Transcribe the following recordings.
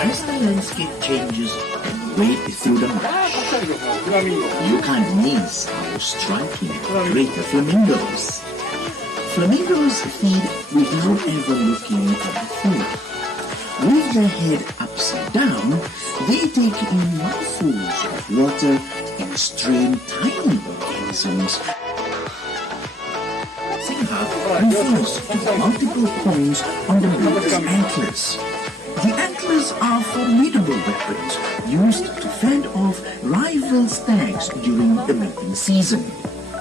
As the landscape changes and wade through the marsh, you can't miss how striking greater flamingos. Flamingos feed without ever looking at the food. With their head upside down, they take in mouthfuls of water and strain tiny organisms. Singha refers to the multiple points on the male's antlers. The antlers are formidable weapons used to fend off rival stags during the mating season.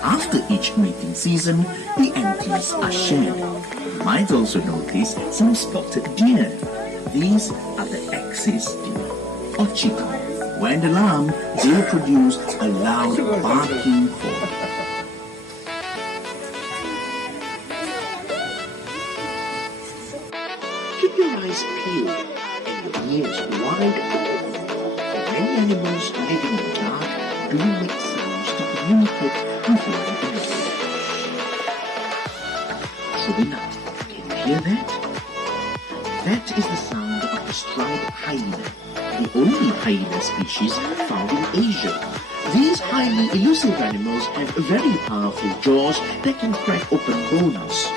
After each mating season, the antlers are shed. You might also notice some spotted deer. These are the axis deer, or cheetah. When alarmed, they produce a loud barking call. Keep your eyes peeled and your ears wide open. Many animals living in the dark do make sounds to communicate with one another. True enough, can you hear that? That is the sound of the striped hyena, the only hyena species found in Asia. These highly elusive animals have very powerful jaws that can crack open bones.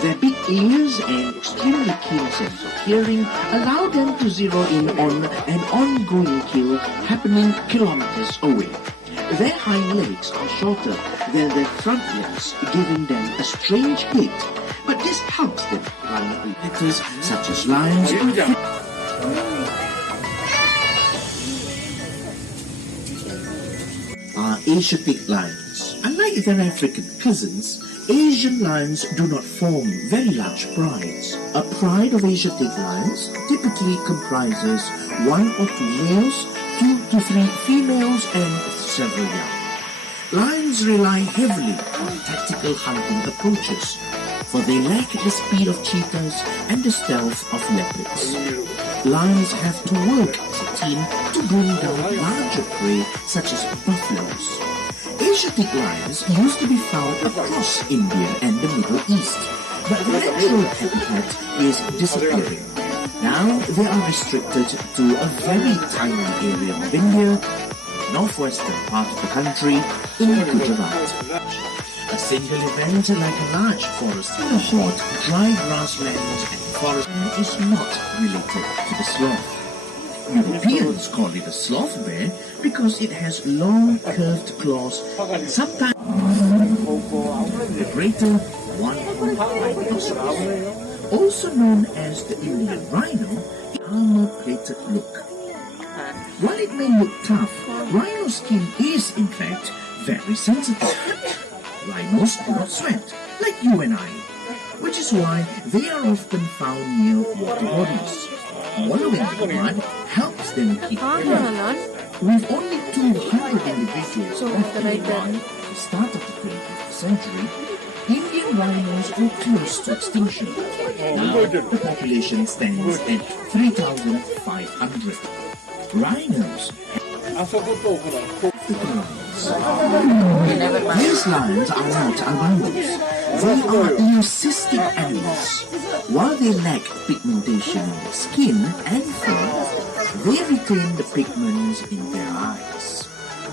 Their big ears and extremely keen sense of hearing allow them to zero in on an ongoing kill happening kilometers away. Their hind legs are shorter than their front legs, giving them a strange gait, but this helps them run predators such as lions and are Asiatic lions. Unlike their African cousins, Asian lions do not form very large prides. A pride of Asiatic lions typically comprises 1 or 2 males, 2 to 3 females, and several young. Lions rely heavily on tactical hunting approaches, for they lack the speed of cheetahs and the stealth of leopards. Lions have to work as a team to bring down larger prey such as buffaloes. Asiatic lions used to be found across India and the Middle East, but their natural habitat is disappearing. Now they are restricted to a very tiny area of India, northwestern part of the country, in Gujarat. A single event like a large forest in the hot, dry grasslands and forest is not related to the sloth. Europeans call it a sloth bear because it has long, curved claws and sometimes the greater one-horned rhinoceros, also known as the Indian rhino, the armor-plated look. While it may look tough, rhino skin is in fact very sensitive. Rhinos do not sweat like you and I, which is why they are often found near water bodies. Wallowing in the mud helps them keep warm. With only 200 individuals left in the wild at the start of the 20th century, Indian rhinos were close to extinction. Now the population stands at 3,500. Rhinos These lions are not albinos. They are leucistic animals. While they lack pigmentation in their skin and fur, they retain the pigments in their eyes.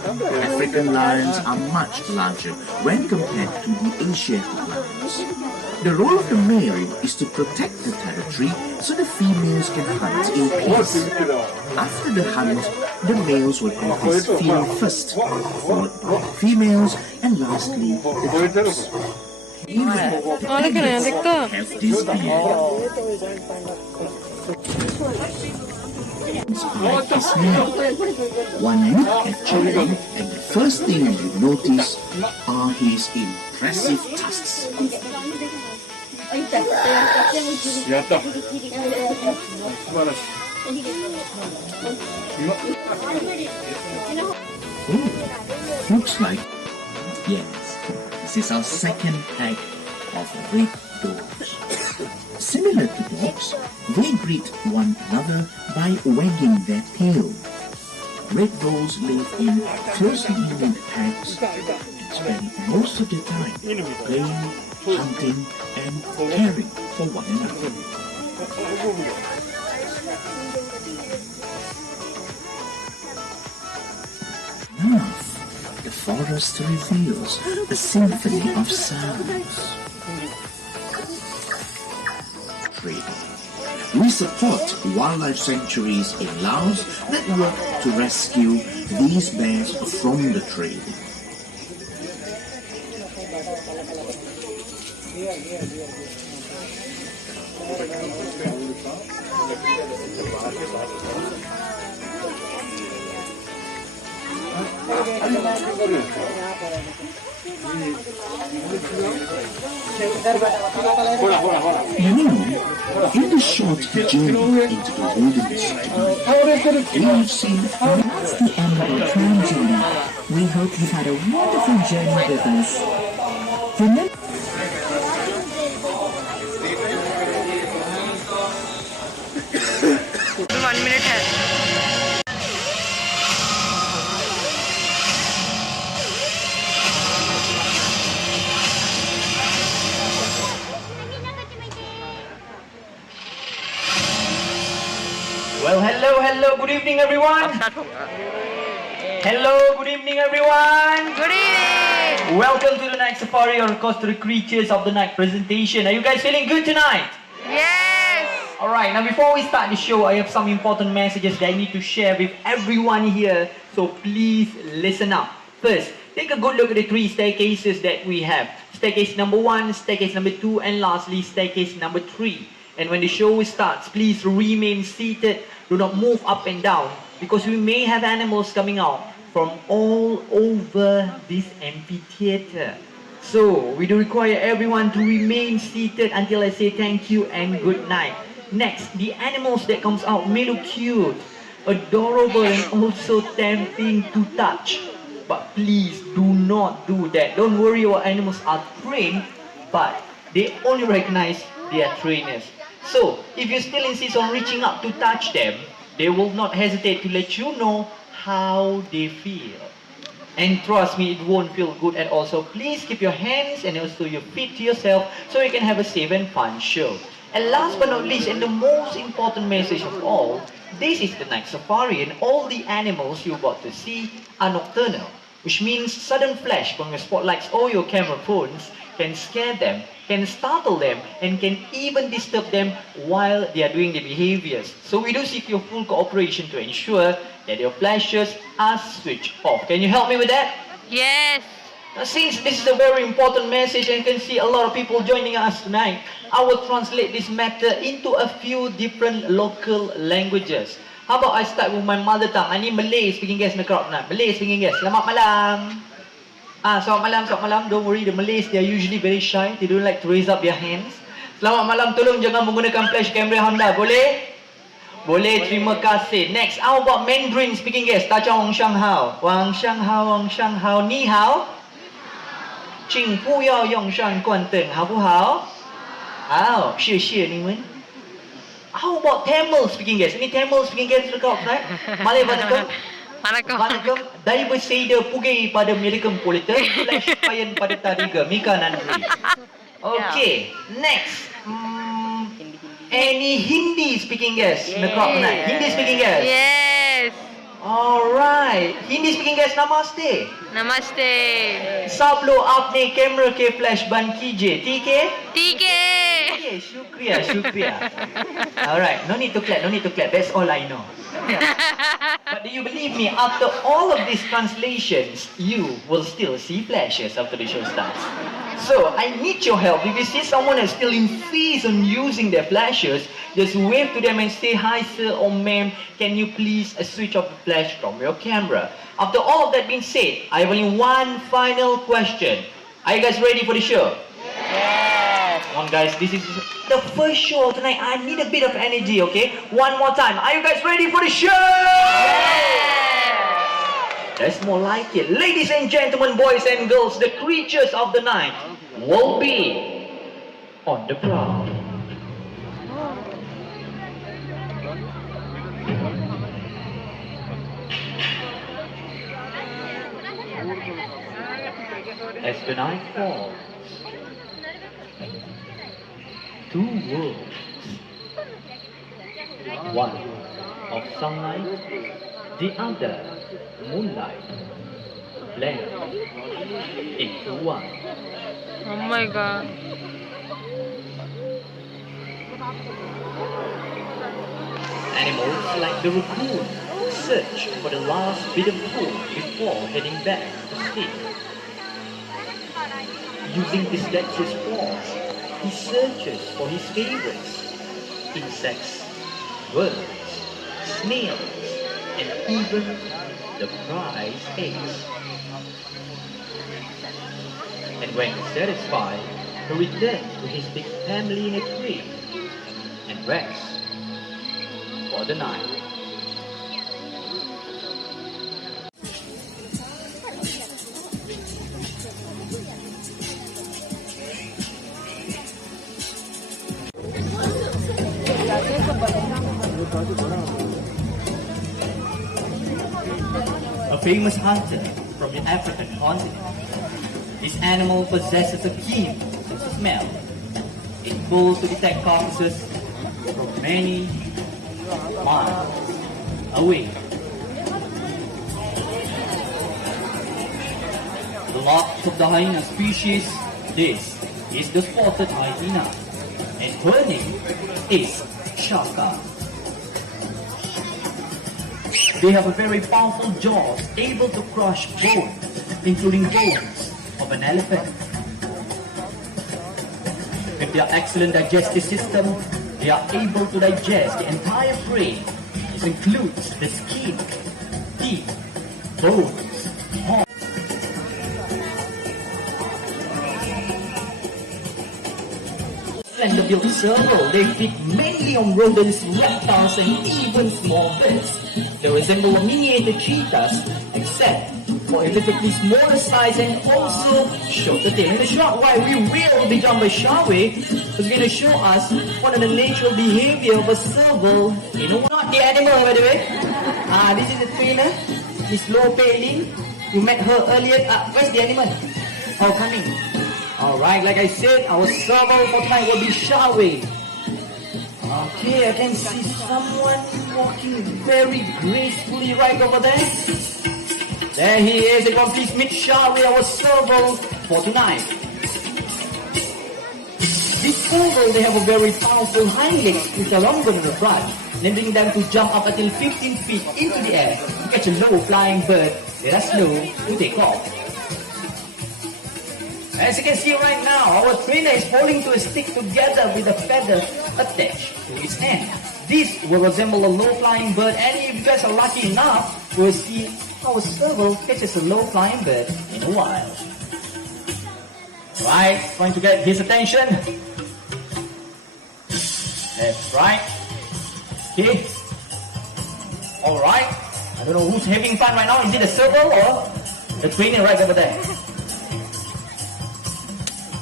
African lions are much larger when compared to the Asiatic lions. The role of the male is to protect the territory so the females can hunt in peace. After the hunt, the males will always feed first, followed by the females, and lastly the cubs. Even the tigers have this behavior. Like his smell. One look at Charlie, and the first thing you notice are his impressive tusks. Oh, looks like, yes, this is our second pack of red dogs. Similar to dogs, they greet one another by wagging their tail. Red dogs live in closely knit packs and spend most of their time playing, hunting, and caring for one another. Now, the forest reveals a symphony of sounds. Trading. We support wildlife sanctuaries in Laos that work to rescue these bears from the trade. In the short journey into the wilderness tonight, we have seen That's the end of our train journey. We hope you've had a wonderful journey with us. Remember 1 minute है. Well, hello, good evening everyone. Hello, good evening everyone. Good evening. Welcome to the night safari, or of course to the creatures of the night presentation. Are you guys feeling good tonight? Yes. Alright, now before we start the show, I have some important messages that I need to share with everyone here. So please listen up. First, take a good look at the 3 staircases that we have. Staircase number 1, staircase number 2, and lastly staircase number 3. And when the show starts, please remain seated. Do not move up and down, because we may have animals coming out from all over this amphitheater. So we do require everyone to remain seated until I say thank you and good night. Next, the animals that comes out may look cute, adorable, and also tempting to touch. But please do not do that. Don't worry, our animals are trained, but they only recognize their trainers. So, if you still insist on reaching up to touch them, they will not hesitate to let you know how they feel. And trust me, it won't feel good at all. So please keep your hands and also your feet to yourself so you can have a safe and fun show. And last but not least, and the most important message of all, this is the night safari and all the animals you're about to see are nocturnal, which means sudden flash from your spotlights or your camera phones can scare them, can startle them, and can even disturb them while they are doing their behaviors. So we do seek your full cooperation to ensure that your flashes are switched off. Can you help me with that? Yes. Now, since this is a very important message and you can see a lot of people joining us tonight, I will translate this matter into a few different local languages. How about I start with my mother tongue? I need Malay speaking guest in the crowd tonight. Malay speaking guest. Selamat malam. Selamat malam. Don't worry, the Malays, they are usually very shy. They don't like to raise up their hands. Selamat malam, tolong jangan menggunakan flash camera Honda. Boleh? Boleh, terima kasih. Next, how about Mandarin speaking guest? Tachang Wang Shang Hao. Wang Shang Hao. Ni hao. 请不要用上关灯，好不好？好，谢谢你们。How about Tamil speaking guest? Any Tamil speaking guest in the crowd tonight? Malay vanakkam. Vanakkam. Daivu செய்த புகை pada metropolitan, flash payan pada tadiga. Mika nandri. Okay, next. Any Hindi speaking guest in the crowd tonight? Hindi speaking guest? Yes. Alright. Hindi speaking guest, namaste. Namaste. सब लोग अपने camera के flash बंद कीजिए, ठीक है? ठीक है. Okay, shukriya. Alright, no need to clap, that's all I know. But do you believe me, after all of these translations, you will still see flashes after the show starts. So, I need your help. If you see someone that's still insists on using their flashes, just wave to them and say, hi sir or ma'am, can you please switch off the flash from your camera? After all of that being said, I have only one final question. Are you guys ready for the show? Yes. Come on guys, this is the first show tonight. I need a bit of energy, okay? One more time. Are you guys ready for the show? Yes. That's more like it. Ladies and gentlemen, boys and girls, the creatures of the night will be on the prowl. As the night falls, 2 wolves, 1 of sunlight, the other moonlight, blend into one. Oh my god. Animals like the raccoon search for the last bit of food before heading back to sleep. Using his dexterous paws, he searches for his favorites: insects, worms, snails, and even the prize eggs. And when satisfied, he returns to his big family in a tree and rests for the night. A famous hunter from the African continent. This animal possesses a keen sense of smell. It goes to detect carcasses from many miles away. The last of the hyena species, this is the spotted hyena, and her name is Shaka. They have a very powerful jaws, able to crush bones, including bones of an elephant. With their excellent digestive system, they are able to digest the entire prey. This includes the skin, teeth, bones, horns. And the built serval, they feed mainly on rodents, reptiles, and even small birds. They resemble a miniature cheetahs, except for a relatively smaller size and also shorter tail. In a short while, we will be joined by Shawe, who's going to show us one of the natural behavior of a serval. You know, not the animal, by the way. This is the trainer, Miss Lo Pei Lin. You met her earlier. Where's the animal? Oh, coming. Alright, like I said, our serval for tonight will be Shawe. Okay, I can see someone walking very gracefully right over there. There he is, a complete meet Shawe, our serval for tonight. These serval, they have a very powerful hind legs which are longer than the front, enabling them to jump up until 15 feet into the air to catch a low-flying bird that are slow to take off. As you can see right now, our trainer is holding to a stick together with a feather attached to his hand. This will resemble a low-flying bird, and if you guys are lucky enough, we'll see our serval catches a low-flying bird in a while. Right, trying to get his attention. That's right. Okay. Alright. I don't know who's having fun right now. Is it the serval or the trainer right over there?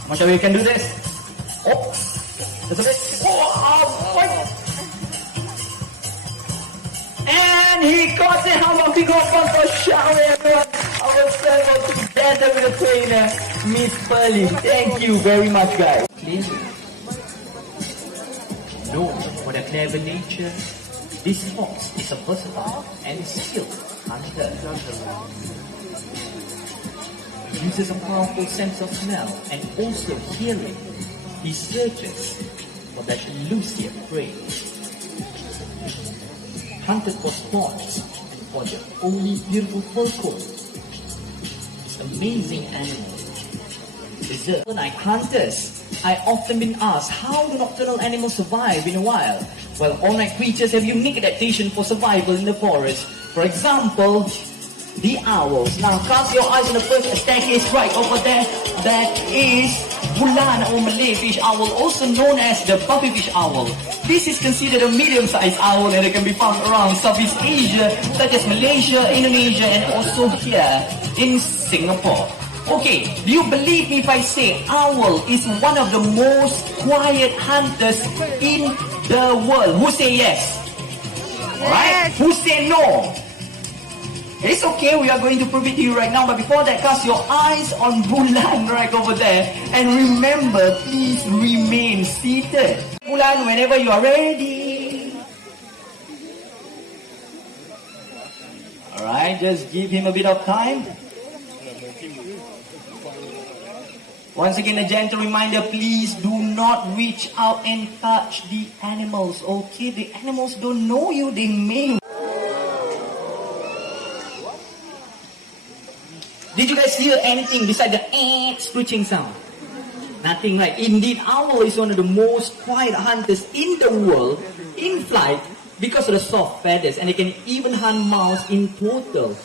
I'm not sure we can do this. Oh, that's a bit. Oh, and he caught it. How long we got one for Shawe, everyone? Our serval together with the trainer, Miss Pearly. Thank you very much, guys. Known for their clever nature, this fox is a versatile and skilled hunter. He uses a powerful sense of smell and also hearing. He searches for that elusive prey. Hunted for spots and for their only beautiful fur coat. This amazing animal deserves night hunters. I often been asked, how do nocturnal animals survive in a wild? Well, all-night creatures have unique adaptation for survival in the forest. For example, the owls. Now cast your eyes on the first staircase right over there. That is bulan or Malay fish owl, also known as the puffy fish owl. This is considered a medium-sized owl and it can be found around Southeast Asia, such as Malaysia, Indonesia, and also here in Singapore. Okay, do you believe me if I say owl is one of the most quiet hunters in the world? Who say yes? Alright? Who say no? It's okay, we are going to prove it to you right now, but before that, cast your eyes on Bulan right over there. And remember, please remain seated. Bulan, whenever you are ready. Alright, just give him a bit of time. Once again, a gentle reminder, please do not reach out and touch the animals, okay? The animals don't know you, they may. Did you guys hear anything besides the screeching sound? Nothing, right? Indeed, owl is one of the most quiet hunters in the world, in flight, because of the soft feathers, and they can even hunt mouse in total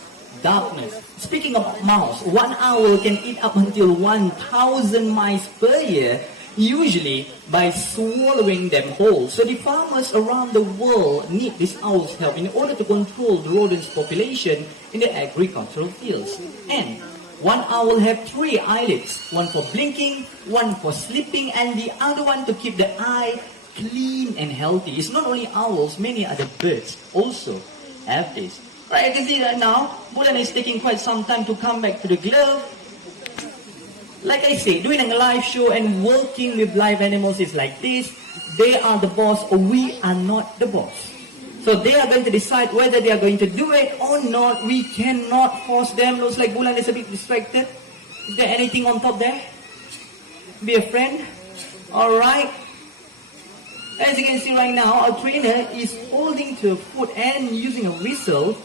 darkness. Speaking of mouse, one owl can eat up until 1,000 mice per year, usually by swallowing them whole. So the farmers around the world need this owl's help in order to control the rodents population in the agricultural fields. And one owl has 3 eyelids, one for blinking, one for sleeping, and the other one to keep the eye clean and healthy. It's not only owls, many other birds also have this. Right, you can see that now, Bulan is taking quite some time to come back to the glove. Like I say, doing a live show and working with live animals is like this. They are the boss, or we are not the boss. So they are going to decide whether they are going to do it or not. We cannot force them. Looks like Bulan is a bit distracted. Is there anything on top there? Be a friend. Alright. As you can see right now, our trainer is holding to her foot and using a whistle.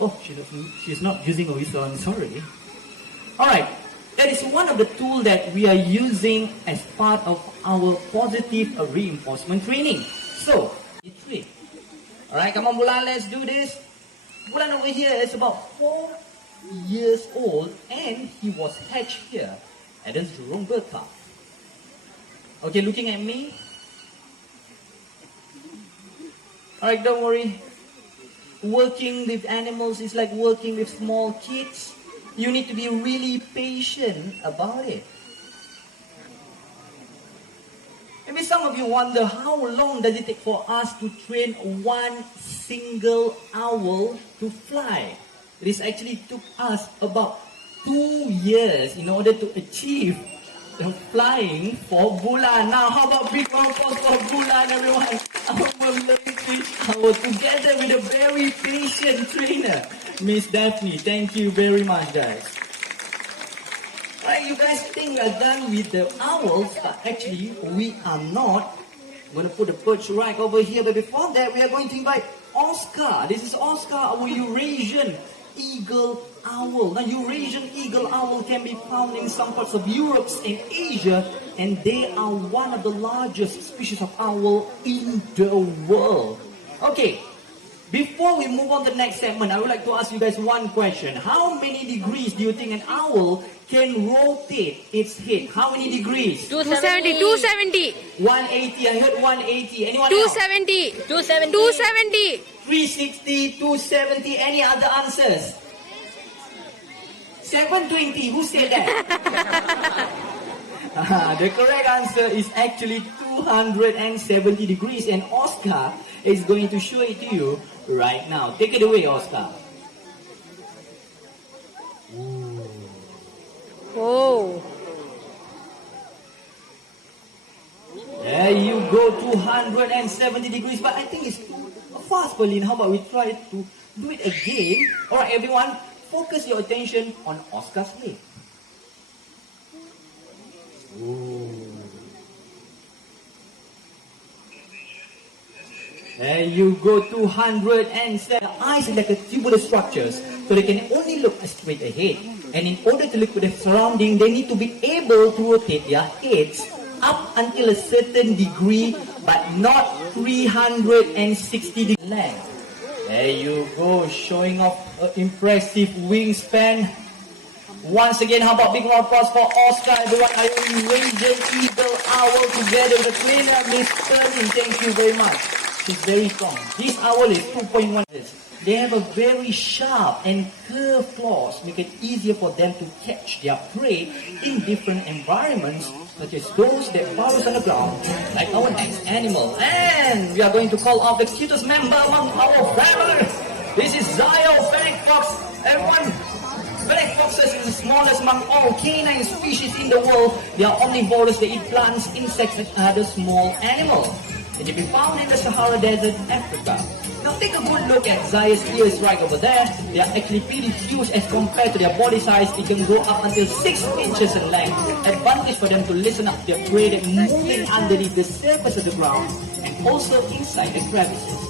Oh, she's not using a whistle, I'm sorry. Alright, that is one of the tools that we are using as part of our positive reinforcement training. So, it's it. Alright, come on Bulan, let's do this. Bulan over here is about 4 years old and he was hatched here at the Jurong Bird Park. Okay, looking at me. Alright, don't worry. Working with animals is like working with small kids. You need to be really patient about it. Maybe some of you wonder how long does it take for us to train one single owl to fly. This actually took us about 2 years in order to achieve the flying for Bulan. Now, how about big round of applause for Bulan, everyone? Our lovely owl together with a very patient trainer, Miss Daphne. Thank you very much, guys. Right, you guys think we are done with the owls, but actually we are not. I'm going to put the perch right over here, but before that, we are going to invite Oscar. This is Oscar, our Eurasian eagle owl. Now, Eurasian eagle owl can be found in some parts of Europe and Asia, and they are one of the largest species of owl in the world. Okay, before we move on to the next segment, I would like to ask you guys one question. How many degrees do you think an owl can rotate its head? How many degrees? 270. 270. 180. I heard 180. Anyone 270. 270. 270. 360, 270. Any other answers? 720. Who said that? The correct answer is actually 270 degrees, and Oscar is going to show it to you right now. Take it away, Oscar. Oh. There you go, 270 degrees, but I think it's too fast, Pauline. How about we try to do it again? Alright, everyone, focus your attention on Oscar's head. There you go, 207. The eyes are like a tubular structures, so they can only look straight ahead. And in order to look at the surrounding, they need to be able to rotate their heads up until a certain degree, but not 360 degrees length. There you go, showing off an impressive wingspan. Once again, how about big round of applause for Oscar, everyone, our Eurasian eagle owl together with the trainer, Miss Sterling. Thank you very much. She's very strong. This owl is 2.1. They have a very sharp and curved claws, make it easier for them to catch their prey in different environments, such as those that burrows on the ground, like our next animal. And we are going to call out the cutest member among our family. This is Zio Fennec Fox. Everyone, Fennec foxes is the smallest among all canine species in the world. They are omnivores. They eat plants, insects, and other small animals. It can be found in the Sahara Desert, Africa. Now take Take a good look at Zaya's ears right over there. They are actually pretty huge as compared to their body size. It can go up until 6 inches in length. Advantage for them to listen up their prey that moving underneath the surface of the ground and also inside the crevices.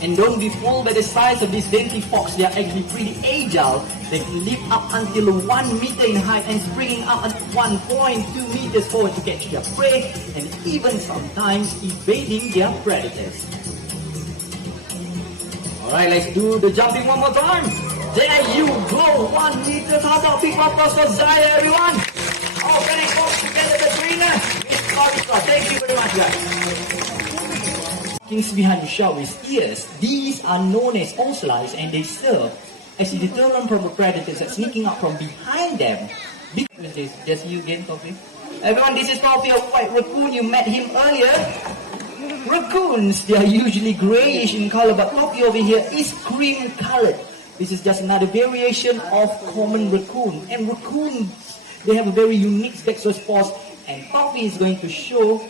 And don't be fooled by the size of this dainty fox. They are actually pretty agile. They can leap up until 1 meter in height and springing up at 1.2 meters forward to catch their prey and even sometimes evading their predators. Alright, let's do the jumping one more time. There you go, 1 meter. How about big applause for Zaya, everyone? Oh, can I go together the trainer? Thank you very much, guys. Things behind the shell with ears. These are known as ocelli and they serve as a deterrent from the predators that's sneaking up from behind them. Just you again, Toffee. Everyone, this is Toffee, a white raccoon. You met him earlier. Raccoons, they are usually grayish in color, but Toffee over here is cream colored. This is just another variation of common raccoon. And raccoons, they have a very unique spectropause, and Toffee is going to show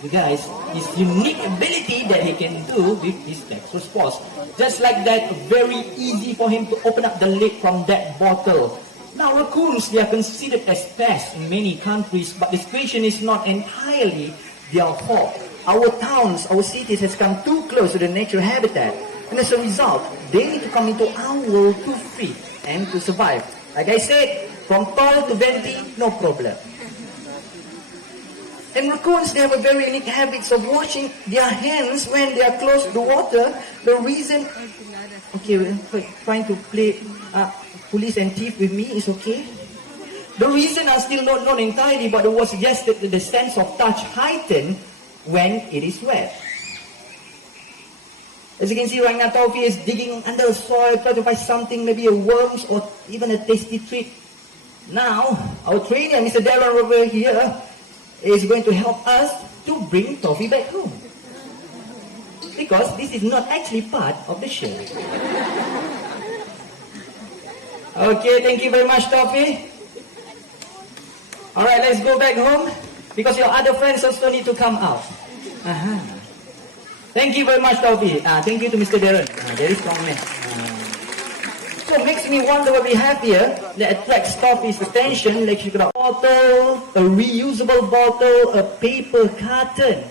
you guys his unique ability that he can do with his spectropause. Just like that, very easy for him to open up the lid from that bottle. Now raccoons, they are considered as pests in many countries, but the situation is not entirely their fault. Our towns, our cities has come too close to the natural habitat, and as a result, they need to come into our world to feed and to survive. Like I said, from tall to venti, no problem. And raccoons, they have a very unique habits of washing their hands when they are close to the water. The reason, okay, we're trying to play police and thief with me is okay. The reason are still not known entirely, but it was suggested that the sense of touch heightened when it is wet. As you can see right now, Toffee is digging under the soil, trying to find something, maybe a worms or even a tasty treat. Now, our trainer, Mr. Darren over here, is going to help us to bring Toffee back home. Because this is not actually part of the show. Okay, thank you very much, Toffee. Alright, let's go back home. Because your other friends also need to come out. Thank you very much, Toffee. Thank you to Mr. Darren. Very strong man. So it makes me wonder what we have here that attracts Toffee's attention. Like you got a bottle, a reusable bottle, a paper carton.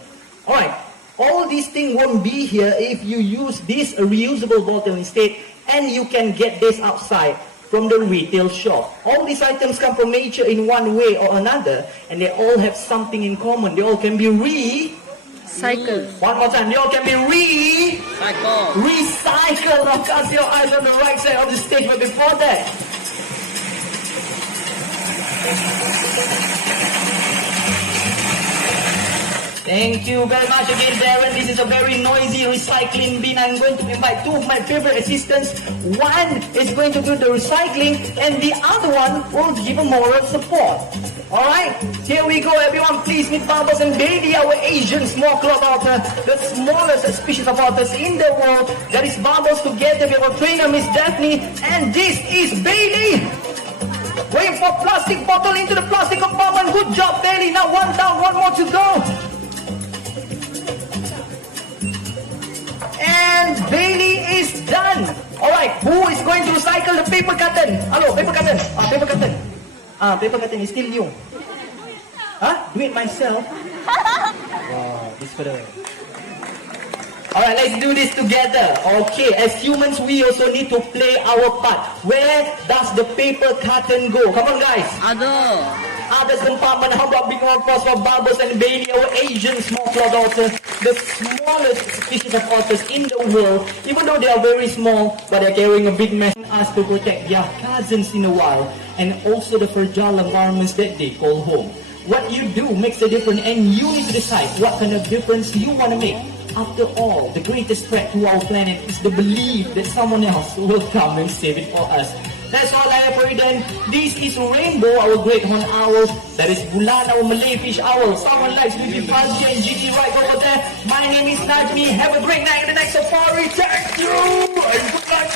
Alright, all these things won't be here if you use this reusable bottle instead, and you can get this outside from the retail shop. All these items come from nature in one way or another, and they all have something in common. They all can be Cycle. One more time. They all can be recycled. Now cast your eyes on the right side of the stage, but before that, thank you very much again, Darren. This is a very noisy recycling bin. I'm going to invite two of my favorite assistants. One is going to do the recycling, and the other one will give a moral support. Alright, here we go, everyone. Please meet Bubbles and Bailey, our Asian small club otter, the smallest species of otters in the world. That is Bubbles together with our trainer, Miss Daphne, and this is Bailey. Wait for plastic bottle into the plastic compartment. Good job, Bailey. Now one down, one more to go. And Bailey is done. Alright, who is going to recycle the paper carton? Hello, paper carton. Paper carton. Paper carton is still new. Do it myself. Wow, this for the... Alright, let's do this together. Okay, as humans, we also need to play our part. Where does the paper carton go? Come on, guys. Others compartment. How about big applause for Bubbles and Bailey, our Asian small clawed otter, the smallest species of otters in the world. Even though they are very small, but they're carrying a big message for us to protect their cousins in the wild, and also the fragile environments that they call home. What you do makes a difference, and you need to decide what kind of difference you want to make. After all, the greatest threat to our planet is the belief that someone else will come and save it for us. That's all I have for you then. This is Rainbow, our great horned owl. That is Bulan, our Malay fish owl. Someone likes to be Punji and GT right over there. My name is Najmi. Have a great night in the next safari. Thank you. And good luck.